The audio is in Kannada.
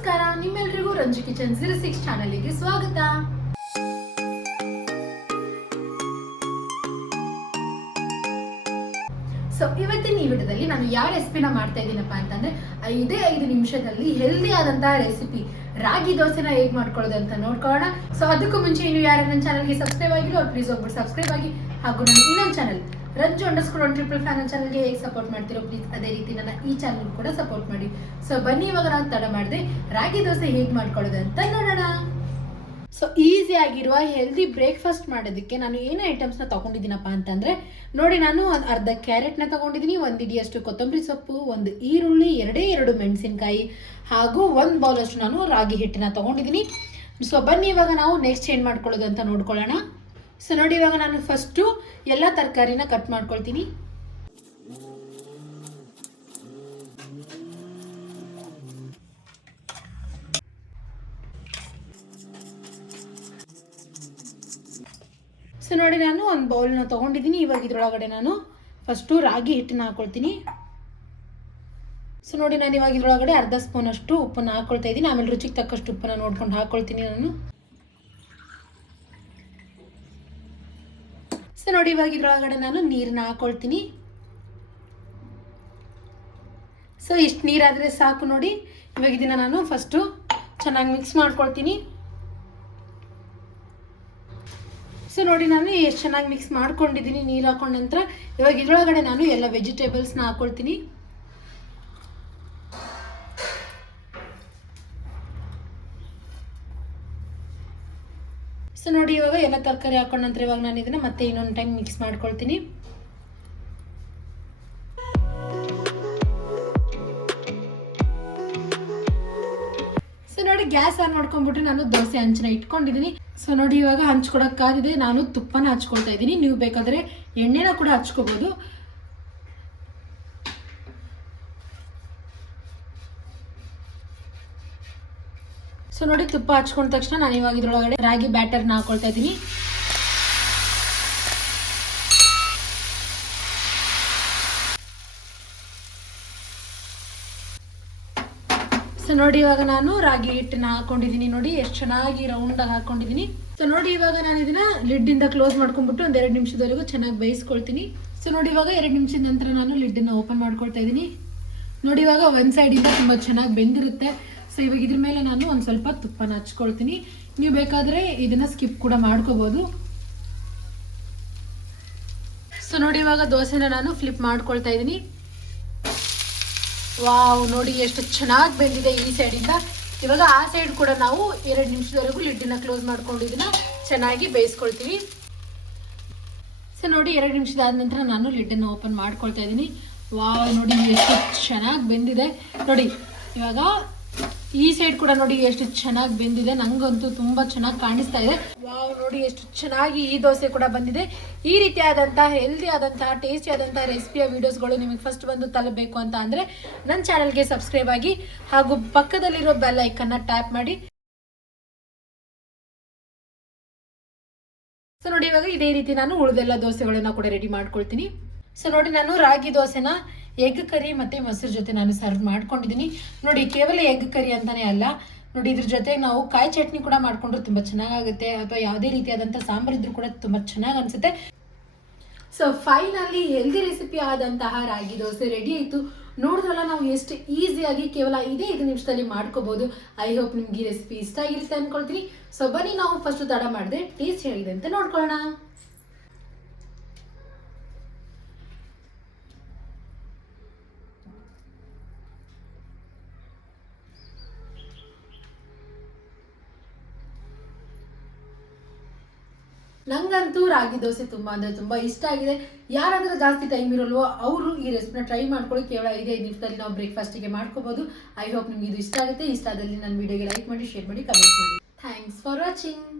ನಮಸ್ಕಾರ, ನಿಮ್ಮೆಲ್ಲರಿಗೂ ರಂಜು ಕಿಚನ್ 06 ಚಾನಲ್ಗೆ ಸ್ವಾಗತ. ಸೊ ಇವತ್ತಿನ ಈ ವಿಡಿಯೋದಲ್ಲಿ ನಾನು ಯಾವ ರೆಸಿಪಿನ ಮಾಡ್ತಾ ಇದ್ದೀನಪ್ಪ ಅಂತಂದ್ರೆ 5 ನಿಮಿಷದಲ್ಲಿ ಹೆಲ್ದಿ ಆದಂತಹ ರೆಸಿಪಿ ರಾಗಿ ದೋಸೆನ ಹೇಗೆ ಮಾಡ್ಕೊಳ್ಳೋದು ಅಂತ ನೋಡ್ಕೊಳ್ಳೋಣ. ಸೊ ಅದಕ್ಕೂ ಮುಂಚೆ ಇನ್ನು ಯಾರು ನನ್ನ ಚಾನಲ್ಗೆ ಸಬ್ಸ್ಕ್ರೈಬ್ ಆಗಿರೋ ಅವ್ರು ಪ್ಲೀಸ್ ಹೋಗ್ಬಿಟ್ಟು ಸಬ್ಸ್ಕ್ರೈಬ್ ಆಗಿ. ಹಾಗೂ ನನ್ನ ಇನ್ನೊಂದು ಚಾನಲ್ ರಂಜು _1 ಫ್ಯಾನ್ ಚಾನಲ್ಗೆ ಹೇಗೆ ಸಪೋರ್ಟ್ ಮಾಡ್ತಿರೋ ಪ್ಲೀಸ್ ಅದೇ ರೀತಿ ನನ್ನ ಈ ಚಾನಲ್ ಕೂಡ ಸಪೋರ್ಟ್ ಮಾಡಿ. ಸೊ ಬನ್ನಿ, ಇವಾಗ ನಾನು ತಡ ಮಾಡಿದೆ ರಾಗಿ ದೋಸೆ ಹೇಗೆ ಮಾಡ್ಕೊಳ್ಳೋದು ಅಂತ ನೋಡೋಣ. ಸೊ ಈಸಿ ಆಗಿರುವ ಹೆಲ್ದಿ ಬ್ರೇಕ್ಫಾಸ್ಟ್ ಮಾಡೋದಕ್ಕೆ ನಾನು ಏನು ಐಟಮ್ಸ್ನ ತಗೊಂಡಿದ್ದೀನಪ್ಪ ಅಂತಂದರೆ ನೋಡಿ, ನಾನು ಅರ್ಧ ಕ್ಯಾರೆಟ್ನ ತಗೊಂಡಿದ್ದೀನಿ, 1 ಇಡಿಯಷ್ಟು ಕೊತ್ತಂಬರಿ ಸೊಪ್ಪು, 1 ಈರುಳ್ಳಿ, 2 ಮೆಣಸಿನ್ಕಾಯಿ ಹಾಗೂ 1 ಬೌಲಷ್ಟು ನಾನು ರಾಗಿ ಹಿಟ್ಟನ್ನ ತಗೊಂಡಿದ್ದೀನಿ. ಸೊ ಬನ್ನಿ ಇವಾಗ ನಾವು ನೆಕ್ಸ್ಟ್ ಏನು ಮಾಡ್ಕೊಳ್ಳೋದು ಅಂತ ನೋಡ್ಕೊಳ್ಳೋಣ. ಸೊ ನೋಡಿ, ಇವಾಗ ನಾನು ಫಸ್ಟು ಎಲ್ಲ ತರಕಾರಿನ ಕಟ್ ಮಾಡ್ಕೊಳ್ತೀನಿ. ಸೊ ನೋಡಿ, ನಾನು ಒಂದು ಬೌಲ್ನ ತೊಗೊಂಡಿದ್ದೀನಿ. ಇವಾಗ ಇದರೊಳಗಡೆ ನಾನು ಫಸ್ಟು ರಾಗಿ ಹಿಟ್ಟನ್ನ ಹಾಕ್ಕೊಳ್ತೀನಿ. ಸೊ ನೋಡಿ, ನಾನು ಇವಾಗ ಇದರೊಳಗಡೆ ಅರ್ಧ ಸ್ಪೂನಷ್ಟು ಉಪ್ಪನ್ನು ಹಾಕ್ಕೊಳ್ತಾ ಇದ್ದೀನಿ. ಆಮೇಲೆ ರುಚಿಗೆ ತಕ್ಕಷ್ಟು ಉಪ್ಪನ್ನು ನೋಡ್ಕೊಂಡು ಹಾಕ್ಕೊಳ್ತೀನಿ ನಾನು. ಸೊ ನೋಡಿ, ಇವಾಗ ಇದರೊಳಗಡೆ ನಾನು ನೀರನ್ನ ಹಾಕ್ಕೊಳ್ತೀನಿ. ಸೊ ಇಷ್ಟು ನೀರಾದರೆ ಸಾಕು ನೋಡಿ. ಇವಾಗ ಇದನ್ನು ನಾನು ಫಸ್ಟು ಚೆನ್ನಾಗಿ ಮಿಕ್ಸ್ ಮಾಡ್ಕೊಳ್ತೀನಿ. ಸೊ ನೋಡಿ, ನಾನು ಎಷ್ಟು ಚೆನ್ನಾಗಿ ಮಿಕ್ಸ್ ಮಾಡ್ಕೊಂಡಿದ್ದೀನಿ ನೀರು ಹಾಕೊಂಡ ನಂತರ. ಇವಾಗ ಇದರೊಳಗಡೆ ನಾನು ಎಲ್ಲ ವೆಜಿಟೇಬಲ್ಸ್ನ ಹಾಕ್ಕೊಳ್ತೀನಿ. ಸೊ ನೋಡಿ, ಇವಾಗ ಎಲ್ಲ ತರಕಾರಿ ಹಾಕೊಂಡ ನಂತರ ಇವಾಗ ನಾನು ಇದನ್ನು ಮತ್ತೆ ಇನ್ನೊಂದು ಟೈಮ್ ಮಿಕ್ಸ್ ಮಾಡ್ಕೊಳ್ತೀನಿ. ಸೊ ನೋಡಿ, ಗ್ಯಾಸ್ ಆನ್ ಮಾಡ್ಕೊಂಡ್ಬಿಟ್ಟು ನಾನು ದೋಸೆ ಹಂಚನ್ನ ಇಟ್ಕೊಂಡಿದ್ದೀನಿ. ಸೊ ನೋಡಿ, ಇವಾಗ ಹಂಚ್ಕೊಡೋಕ್ಕಾಗಿದೆ ನಾನು ತುಪ್ಪನ ಹಚ್ಕೊಳ್ತಾ ಇದ್ದೀನಿ. ನೀವು ಬೇಕಾದರೆ ಎಣ್ಣೆನ ಕೂಡ ಹಚ್ಕೋಬೋದು. ಸೊ ನೋಡಿ, ತುಪ್ಪ ಹಚ್ಕೊಂಡ ತಕ್ಷಣ ನಾನು ಇವಾಗ ಇದರೊಳಗಡೆ ರಾಗಿ ಬ್ಯಾಟರ್ನ ಹಾಕೊಳ್ತಾ ಇದ್ದೀನಿ. ಸೊ ನೋಡಿ, ಇವಾಗ ನಾನು ರಾಗಿ ಹಿಟ್ಟನ್ನ ಹಾಕೊಂಡಿದ್ದೀನಿ. ನೋಡಿ ಎಷ್ಟು ಚೆನ್ನಾಗಿ ರೌಂಡಾಗಿ ಹಾಕೊಂಡಿದ್ದೀನಿ. ಸೊ ನೋಡಿ, ಇವಾಗ ನಾನು ಇದನ್ನ ಲಿಡ್ಡಿಂದ ಕ್ಲೋಸ್ ಮಾಡ್ಕೊಂಡ್ಬಿಟ್ಟು ಒಂದು 2 ನಿಮಿಷದವರೆಗೂ ಚೆನ್ನಾಗಿ ಬೇಯಿಸ್ಕೊಳ್ತೀನಿ. ಸೊ ನೋಡಿ, ಇವಾಗ 2 ನಿಮಿಷದ ನಂತರ ನಾನು ಲಿಡ್ಡನ್ನು ಓಪನ್ ಮಾಡ್ಕೊಳ್ತಾ ಇದ್ದೀನಿ. ನೋಡಿ, ಇವಾಗ ಒಂದು ಸೈಡಿಂದ ತುಂಬ ಚೆನ್ನಾಗಿ ಬೆಂದಿರುತ್ತೆ. ಸೊ ಇವಾಗ ಇದ್ರ ಮೇಲೆ ನಾನು ಒಂದು ಸ್ವಲ್ಪ ತುಪ್ಪನ ಹಚ್ಕೊಳ್ತೀನಿ. ನೀವು ಬೇಕಾದರೆ ಇದನ್ನು ಸ್ಕಿಪ್ ಕೂಡ ಮಾಡ್ಕೋಬೋದು. ಸೊ ನೋಡಿ, ಇವಾಗ ದೋಸೆನ ನಾನು ಫ್ಲಿಪ್ ಮಾಡ್ಕೊಳ್ತಾ ಇದ್ದೀನಿ. ವಾವ್, ನೋಡಿ ಎಷ್ಟು ಚೆನ್ನಾಗಿ ಬೆಂದಿದೆ ಈ ಸೈಡಿಂದ. ಇವಾಗ ಆ ಸೈಡ್ ಕೂಡ ನಾವು 2 ನಿಮಿಷದವರೆಗೂ ಲಿಡ್ಡನ್ನ ಕ್ಲೋಸ್ ಮಾಡ್ಕೊಂಡು ಇದನ್ನ ಚೆನ್ನಾಗಿ ಬೇಯಿಸ್ಕೊಳ್ತೀವಿ. ಸೊ ನೋಡಿ, 2 ನಿಮಿಷದ ನಂತರ ನಾನು ಲಿಡ್ಡನ್ನು ಓಪನ್ ಮಾಡ್ಕೊಳ್ತಾ ಇದ್ದೀನಿ. ವಾವ್, ನೋಡಿ ಎಷ್ಟು ಚೆನ್ನಾಗಿ ಬೆಂದಿದೆ. ನೋಡಿ, ಇವಾಗ ಈ ಸೈಡ್ ಕೂಡ ನೋಡಿ ಎಷ್ಟು ಚೆನ್ನಾಗಿ ಬೆಂದಿದೆ. ನಂಗಂತೂ ತುಂಬ ಚೆನ್ನಾಗಿ ಕಾಣಿಸ್ತಾ ಇದೆ. ವಾವ್, ನೋಡಿ ಎಷ್ಟು ಚೆನ್ನಾಗಿ ಈ ದೋಸೆ ಕೂಡ ಬಂದಿದೆ. ಈ ರೀತಿಯಾದಂತಹ ಹೆಲ್ದಿ ಆದಂತಹ ಟೇಸ್ಟಿ ಆದಂತಹ ರೆಸಿಪಿಯ ವಿಡಿಯೋಸ್ಗಳು ನಿಮಗೆ ಫಸ್ಟ್ ಬಂದು ತಲುಪಬೇಕು ಅಂತ ಅಂದರೆ ನನ್ನ ಚಾನಲ್ಗೆ ಸಬ್ಸ್ಕ್ರೈಬ್ ಆಗಿ ಹಾಗೂ ಪಕ್ಕದಲ್ಲಿರೋ ಬೆಲ್ ಐಕನ್ನ ಟ್ಯಾಪ್ ಮಾಡಿ. ಸೊ ನೋಡಿ, ಇವಾಗ ಇದೇ ರೀತಿ ನಾನು ಉಳಿದೆಲ್ಲ ದೋಸೆಗಳನ್ನ ಕೂಡ ರೆಡಿ ಮಾಡ್ಕೊಳ್ತೀನಿ. ಸೊ ನೋಡಿ, ನಾನು ರಾಗಿ ದೋಸೆನ ಎಗ್ ಕರಿ ಮತ್ತು ಮೊಸರು ಜೊತೆ ನಾನು ಸರ್ವ್ ಮಾಡ್ಕೊಂಡಿದ್ದೀನಿ. ನೋಡಿ, ಕೇವಲ ಎಗ್ ಕರಿ ಅಂತಾನೆ ಅಲ್ಲ, ನೋಡಿ ಇದ್ರ ಜೊತೆ ನಾವು ಕಾಯಿ ಚಟ್ನಿ ಕೂಡ ಮಾಡ್ಕೊಂಡ್ರೆ ತುಂಬ ಚೆನ್ನಾಗಾಗುತ್ತೆ, ಅಥವಾ ಯಾವುದೇ ರೀತಿಯಾದಂಥ ಸಾಂಬಾರು ಇದ್ರೂ ಕೂಡ ತುಂಬ ಚೆನ್ನಾಗಿ ಅನಿಸುತ್ತೆ. ಸೊ ಫೈನಲಿ ಹೆಲ್ದಿ ರೆಸಿಪಿ ಆದಂತಹ ರಾಗಿ ದೋಸೆ ರೆಡಿ ಆಯಿತು. ನೋಡಿದ್ರಲ್ಲ, ನಾವು ಎಷ್ಟು ಈಸಿಯಾಗಿ ಕೇವಲ 5 ನಿಮಿಷದಲ್ಲಿ ಮಾಡ್ಕೋಬೋದು. ಐ ಹೋಪ್ ನಿಮ್ಗೆ ಈ ರೆಸಿಪಿ ಇಷ್ಟ ಆಗಿರುತ್ತೆ ಅಂದ್ಕೊಳ್ತೀನಿ. ಸೊ ಬನ್ನಿ, ನಾವು ಫಸ್ಟ್ ತಡ ಮಾಡಿದೆ ಟೇಸ್ಟ್ ಹೇಗಿದೆ ಅಂತ ನೋಡ್ಕೊಳ್ಳೋಣ. ನಂಗಂತೂ ರಾಗಿ ದೋಸೆ ತುಂಬ ಅಂದರೆ ತುಂಬ ಇಷ್ಟ ಆಗಿದೆ. ಯಾರಾದರೂ ಜಾಸ್ತಿ ಟೈಮ್ ಇರೋಲ್ವೋ ಅವರು ಈ ರೆಸಿಪಿನ ಟ್ರೈ ಮಾಡ್ಕೊಳ್ಳಿ. ಕೇವಲ 5 ನಿಮಿಷದಲ್ಲಿ ನಾವು ಬ್ರೇಕ್ಫಾಸ್ಟಿಗೆ ಮಾಡ್ಕೋಬೋದು. ಐ ಹೋಪ್ ನಿಮ್ಗೆ ಇದು ಇಷ್ಟ ಆಗುತ್ತೆ. ಇಷ್ಟ ಆದಲ್ಲಿ ನನ್ನ ವಿಡಿಯೋಗೆ ಲೈಕ್ ಮಾಡಿ, ಶೇರ್ ಮಾಡಿ, ಕಮೆಂಟ್ ಮಾಡಿ. Thanks for watching.